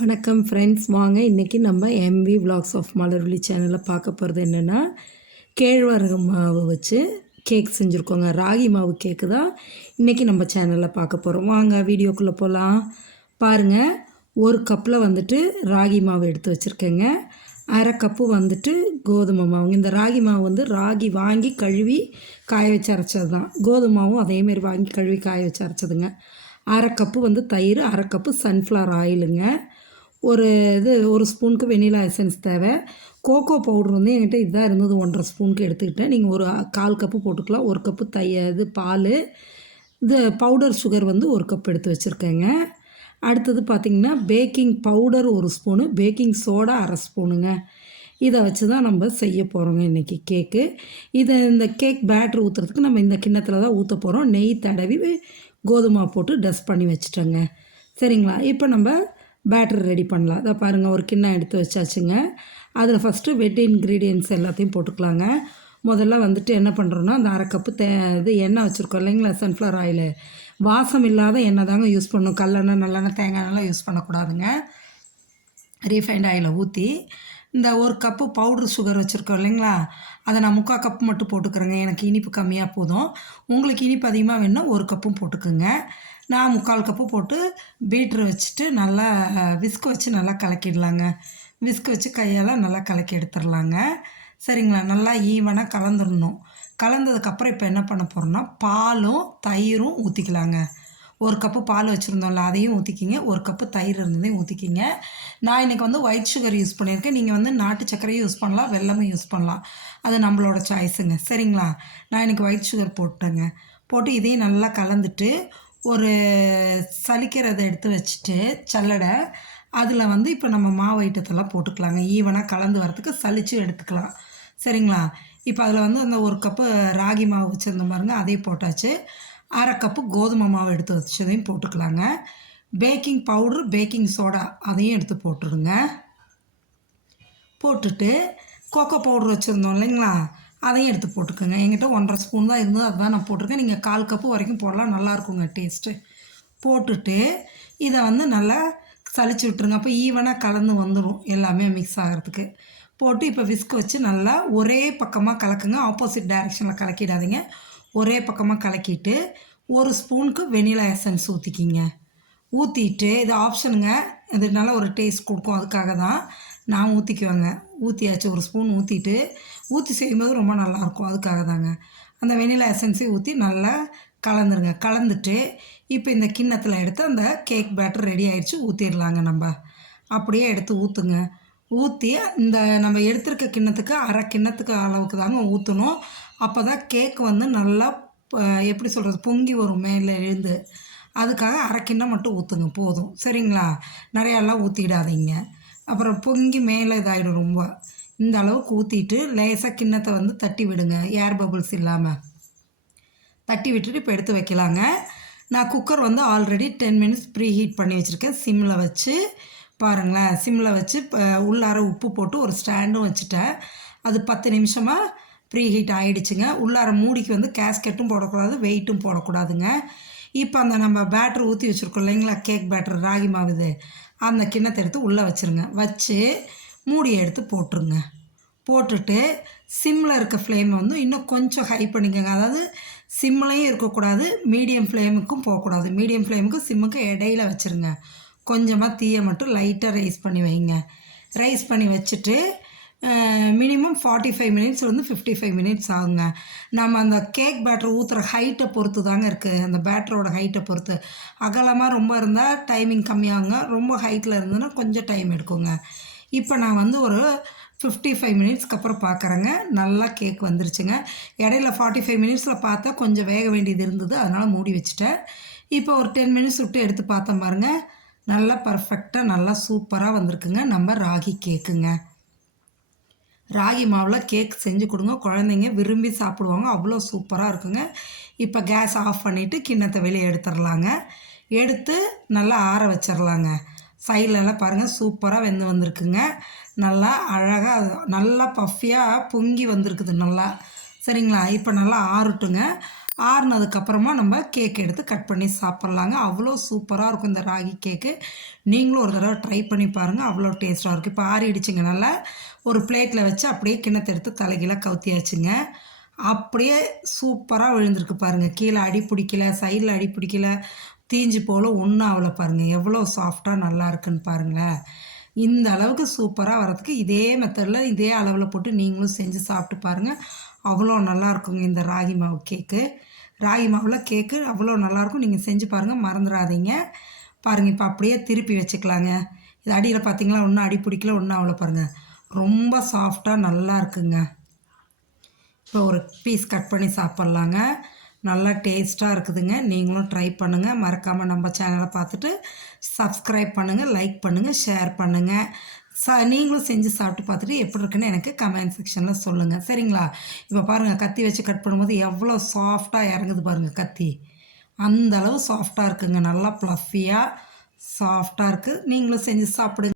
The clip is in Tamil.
வணக்கம் ஃப்ரெண்ட்ஸ், வாங்க இன்றைக்கி நம்ம எம்வி விலாக்ஸ் ஆஃப் மலர்விழி சேனலில் பார்க்க போகிறது என்னென்னா, கேழ்வரகு மாவு வச்சு கேக் செஞ்சுருக்கோங்க. ராகி மாவு கேக்கு தான் இன்றைக்கி நம்ம சேனலில் பார்க்க போகிறோம். வாங்க வீடியோக்குள்ளே போகலாம். பாருங்கள், ஒரு கப்பில் வந்துட்டு ராகி மாவு எடுத்து வச்சுருக்கேங்க. அரை கப்பு வந்துட்டு கோதுமை மாவு. இந்த ராகி மாவு வந்து ராகி வாங்கி கழுவி காய வச்சு அரைச்சது தான். கோதுமை மாவும் அதேமாரி வாங்கி கழுவி காய வச்சு அரைச்சதுங்க. அரை கப்பு வந்து தயிர், அரை கப்பு சன்ஃப்ளவர் ஆயிலுங்க. ஒரு ஸ்பூனுக்கு வெண்ணிலா எசன்ஸ் தேவை. கோகோ பவுட்ரு வந்து என்கிட்ட இதுதான் இருந்தது, 1.5 ஸ்பூனுக்கு எடுத்துக்கிட்டேன். நீங்கள் ஒரு 1/4 கப்பு போட்டுக்கலாம். 1 கப்பு பால். இது பவுடர் சுகர் வந்து 1 கப் எடுத்து வச்சுருக்கேங்க. அடுத்தது பார்த்திங்கன்னா, baking powder 1 spoon, baking soda 1/2 ஸ்பூனுங்க. இதை வச்சு தான் நம்ம செய்ய போகிறோங்க இன்றைக்கி கேக்கு. இந்த கேக் பேட்ரு ஊற்றுறதுக்கு நம்ம இந்த கிண்ணத்தில் தான் ஊற்ற போகிறோம். நெய் தடவி கோதுமை போட்டு டஸ்ட் பண்ணி வச்சுட்டோங்க. சரிங்களா? இப்போ நம்ம பேட்டர் ரெடி பண்ணலாம். அதை பாருங்கள், ஒரு கிண்ணம் எடுத்து வச்சாச்சுங்க. அதில் ஃபஸ்ட்டு வெட் இன்க்ரீடியன்ட்ஸ் எல்லாத்தையும் போட்டுக்கலாங்க. முதல்ல வந்துட்டு என்ன பண்ணுறோன்னா, அந்த அரை கப்பு எண்ணெய் வச்சுருக்கோம் இல்லைங்களா, சன்ஃப்ளவர் ஆயிலு. வாசம் இல்லாத எண்ணெய் தாங்க யூஸ் பண்ணணும். கல்லெண்ணெய், நல்லெண்ணெய், தேங்காய் எண்ணெய்லாம் யூஸ் பண்ணக்கூடாதுங்க. ரீஃபைண்ட் ஆயிலை ஊற்றி இந்த 1 கப்பு பவுட்ரு சுகர் வச்சுருக்கோம் இல்லைங்களா, அதை நான் 3/4 கப்பு மட்டும் போட்டுக்கிறேங்க. எனக்கு இனிப்பு கம்மியாக போதும். உங்களுக்கு இனிப்பு அதிகமாக வேணுன்னா 1 கப்பும் போட்டுக்குங்க. நான் 3/4 கப்பு போட்டு பீட்ரு வச்சுட்டு நல்லா விஸ்க் வச்சு நல்லா கலக்கிடலாங்க. விஸ்க் வச்சு கையால் நல்லா கலக்கி எடுத்துடலாங்க. சரிங்களா? நல்லா ஈவனாக கலந்துடணும். கலந்ததுக்கப்புறம் இப்போ என்ன பண்ண போகிறோன்னா, பாலும் தயிரும் ஊற்றிக்கலாங்க. 1 கப்பு பால் வச்சுருந்தோம்ல, அதையும் ஊற்றிக்கிங்க. 1 கப்பு தயிர் இருந்ததையும் ஊற்றிக்கிங்க. நான் இன்றைக்கி வந்து ஒயிட் சுகர் யூஸ் பண்ணியிருக்கேன். நீங்கள் வந்து நாட்டு சர்க்கரையும் யூஸ் பண்ணலாம், வெல்லமும் யூஸ் பண்ணலாம். அது நம்மளோட சாய்ஸுங்க. சரிங்களா? நான் இன்றைக்கி ஒயிட் சுகர் போட்டேங்க. போட்டு இதையும் நல்லா கலந்துட்டு, ஒரு சலிக்கிறதை எடுத்து வச்சுட்டு சல்லடை, அதில் வந்து இப்போ நம்ம மாவு ஐட்டத்தெல்லாம் போட்டுக்கலாங்க. ஈவனாக கலந்து வரத்துக்கு சலித்து எடுத்துக்கலாம். சரிங்களா? இப்போ அதில் வந்து அந்த 1 கப்பு ராகி மாவு வச்சுருந்த பாருங்க, அதையும் போட்டாச்சு. அரை கப்பு கோதுமை மாவு எடுத்து வச்சதையும் போட்டுக்கலாங்க. பேக்கிங் பவுட்ரு, பேக்கிங் சோடா அதையும் எடுத்து போட்டுடுங்க. போட்டுட்டு கோகோ பவுட்ரு வச்சுருந்தோம் இல்லைங்களா, அதையும் எடுத்து போட்டுக்கோங்க. என்கிட்ட 1.5 ஸ்பூன் தான் இருந்தது, அதுதான் நான் போட்டிருக்கேன். நீங்கள் 1/4 கப்பு வரைக்கும் போடலாம், நல்லாயிருக்குங்க டேஸ்ட்டு. போட்டுட்டு இதை வந்து நல்லா சலிச்சு விட்டுருங்க. அப்போ ஈவனாக கலந்து வந்துடும், எல்லாமே மிக்ஸ் ஆகிறதுக்கு. போட்டு இப்போ விஸ்க் வச்சு நல்லா ஒரே பக்கமாக கலக்குங்க. ஆப்போசிட் டைரெக்ஷனில் கலக்கிடாதீங்க. ஒரே பக்கமாக கலக்கிட்டு 1 ஸ்பூனுக்கு வெண்ணிலா எசன்ஸ் ஊற்றிக்கிங்க. ஊற்றிட்டு, இது ஆப்ஷனுங்க, இது நல்லா ஒரு டேஸ்ட் கொடுக்கும், அதுக்காக தான் நான் ஊற்றிக்குவேங்க. ஊற்றியாச்சு, 1 ஸ்பூன் ஊற்றி செய்யும்போது ரொம்ப நல்லாயிருக்கும், அதுக்காக தாங்க. அந்த வெண்ணிலா எசன்ஸையும் ஊற்றி நல்லா கலந்துருங்க. கலந்துட்டு இப்போ இந்த கிண்ணத்தில் எடுத்து அந்த கேக் பேட்டர் ரெடி ஆகிடுச்சு, ஊற்றிடலாங்க. நம்ம அப்படியே எடுத்து ஊற்றுங்க. ஊற்றி இந்த நம்ம எடுத்துருக்க கிண்ணத்துக்கு அரை கிண்ணத்துக்கு அளவுக்கு தாங்க ஊற்றணும். அப்போ தான் கேக் வந்து நல்லா எப்படி சொல்கிறது, பொங்கி வரும் மேலே எழுந்து. அதுக்காக அரை கிண்ணம் மட்டும் ஊற்றுங்க போதும். சரிங்களா? நிறையாலாம் ஊற்றிடாதீங்க, அப்புறம் பொங்கி மேலே இதாகிடும் ரொம்ப. இந்த அளவுக்கு ஊற்றிட்டு லேசாக கிண்ணத்தை வந்து தட்டி விடுங்க, ஏர் பபிள்ஸ் இல்லாமல் தட்டி விட்டுட்டு இப்போ எடுத்து வைக்கலாங்க. நான் குக்கர் வந்து ஆல்ரெடி 10 மினிட்ஸ் ப்ரீ ஹீட் பண்ணி வச்சுருக்கேன். சிம்மில் வச்சு பாருங்களேன், சிம்மில் வச்சு இப்போ உள்ளார உப்பு போட்டு ஒரு ஸ்டாண்டும் வச்சுட்டேன். அது 10 நிமிஷமாக ப்ரீ ஹீட் ஆகிடுச்சுங்க. உள்ளார மூடிக்கு வந்து கேஸ்கெட்டும் போடக்கூடாது, வெயிட்டும் போடக்கூடாதுங்க. இப்போ அந்த நம்ம பேட்டர் ஊற்றி வச்சுருக்கோம் இல்லைங்களா, கேக் பேட்டர் ராகி மாவு, இது அந்த கிண்ணத்தை எடுத்து உள்ளே வச்சுருங்க. வச்சு மூடியை எடுத்து போட்டுருங்க. போட்டுட்டு சிம்மில் இருக்க ஃப்ளேமை வந்து இன்னும் கொஞ்சம் ஹை பண்ணிக்கோங்க. அதாவது சிம்மிலையும் இருக்கக்கூடாது, மீடியம் ஃப்ளேமுக்கும் போகக்கூடாது. மீடியம் ஃப்ளேமுக்கும் சிம்முக்கும் இடையில வச்சுருங்க. கொஞ்சமாக தீயை மட்டும் லைட்டாக ரைஸ் பண்ணி வைங்க. ரைஸ் பண்ணி வச்சுட்டு மினிமம் 45 மினிட்ஸ் வந்து 55 மினிட்ஸ் ஆகுங்க. நம்ம அந்த கேக் பேட்டர் ஊற்றுற ஹைட்டை பொறுத்து தாங்க இருக்குது, அந்த பேட்டரோட ஹைட்டை பொறுத்து. அகலமாக ரொம்ப இருந்தால் டைமிங் கம்மியாகுங்க, ரொம்ப ஹைட்டில் இருந்ததுன்னா கொஞ்சம் டைம் எடுக்குங்க. இப்போ நான் வந்து ஒரு 55 மினிட்ஸ்க்கு அப்புறம் பார்க்குறேங்க, நல்லா கேக் வந்துருச்சுங்க. இடையில 45 மினிட்ஸில் பார்த்தா கொஞ்சம் வேக வேண்டியது இருந்தது, அதனால் மூடி வச்சுட்டேன். இப்போ ஒரு 10 மினிட்ஸ் விட்டு எடுத்து பார்த்தேன் பாருங்கள், நல்லா பர்ஃபெக்டாக நல்லா சூப்பராக வந்திருக்குங்க நம்ம ராகி கேக்குங்க. ராகி மாவில் கேக் செஞ்சு கொடுங்க, குழந்தைங்க விரும்பி சாப்பிடுவாங்க, அவ்வளோ சூப்பராக இருக்குங்க. இப்போ கேஸ் ஆஃப் பண்ணிவிட்டு கிண்ணத்தை வெளியே எடுத்துடலாங்க. எடுத்து நல்லா ஆற வச்சிடலாங்க. சைட்லலாம் பாருங்கள், சூப்பராக வெந்து வந்திருக்குங்க. நல்லா அழகாக நல்லா பஃபியாக பொங்கி வந்திருக்குது நல்லா. சரிங்களா? இப்போ நல்லா ஆறட்டுங்க. ஆறுனதுக்கப்புறமா நம்ம கேக் எடுத்து கட் பண்ணி சாப்பிட்லாங்க. அவ்வளோ சூப்பராக இருக்கும் இந்த ராகி கேக்கு. நீங்களும் ஒரு தடவை ட்ரை பண்ணி பாருங்கள். அவ்வளோ டேஸ்ட்டாக இருக்கும். இப்போ ஆறிடுச்சுங்க நல்லா. ஒரு பிளேட்டில் வச்சு அப்படியே கிண்ணத்தை எடுத்து தலைகீழாக கவுத்தியாச்சுங்க. அப்படியே சூப்பராக விழுந்திருக்கு பாருங்கள். கீழே அடி பிடிக்கல, சைடில் அடி பிடிக்கல, தீஞ்சு போல ஒன்றும் ஆகலை பாருங்கள். எவ்வளோ சாஃப்டாக நல்லா இருக்குன்னு பாருங்களேன். இந்த அளவுக்கு சூப்பராக வரதுக்கு இதே மெத்தடில் இதே அளவில் போட்டு நீங்களும் செஞ்சு சாப்பிட்டு பாருங்கள். அவ்வளோ நல்லா இருக்குங்க இந்த ராகி மாவு கேக்கு. ராகி மாவில் கேக்கு அவ்வளோ நல்லாயிருக்கும். நீங்கள் செஞ்சு பாருங்கள், மறந்துடாதீங்க. பாருங்கள் இப்போ அப்படியே திருப்பி வச்சுக்கலாங்க. இது அடியில் பார்த்தீங்களா, ஒன்றும் அடி பிடிக்கல, ஒன்றும் அவ்வளோ பாருங்கள். ரொம்ப சாஃப்டாக நல்லா இருக்குங்க. இப்போ ஒரு பீஸ் கட் பண்ணி சாப்பிட்லாங்க. நல்லா டேஸ்ட்டாக இருக்குதுங்க. நீங்களும் ட்ரை பண்ணுங்கள். மறக்காமல் நம்ம சேனலை பார்த்துட்டு சப்ஸ்கிரைப் பண்ணுங்கள், லைக் பண்ணுங்கள், ஷேர் பண்ணுங்கள். நீங்களும் செஞ்சு சாப்பிட்டு பார்த்துட்டு எப்படி இருக்குன்னு எனக்கு கமெண்ட் செக்ஷனில் சொல்லுங்கள். சரிங்களா? இப்போ பாருங்கள், கத்தி வச்சு கட் பண்ணும்போது எவ்வளோ சாஃப்டாக இறங்குது பாருங்கள் கத்தி. அந்த அளவு சாஃப்டாக இருக்குங்க. நல்லா ப்ளஃபியாக சாஃப்டாக இருக்குது. நீங்களும் செஞ்சு சாப்பிடுங்க.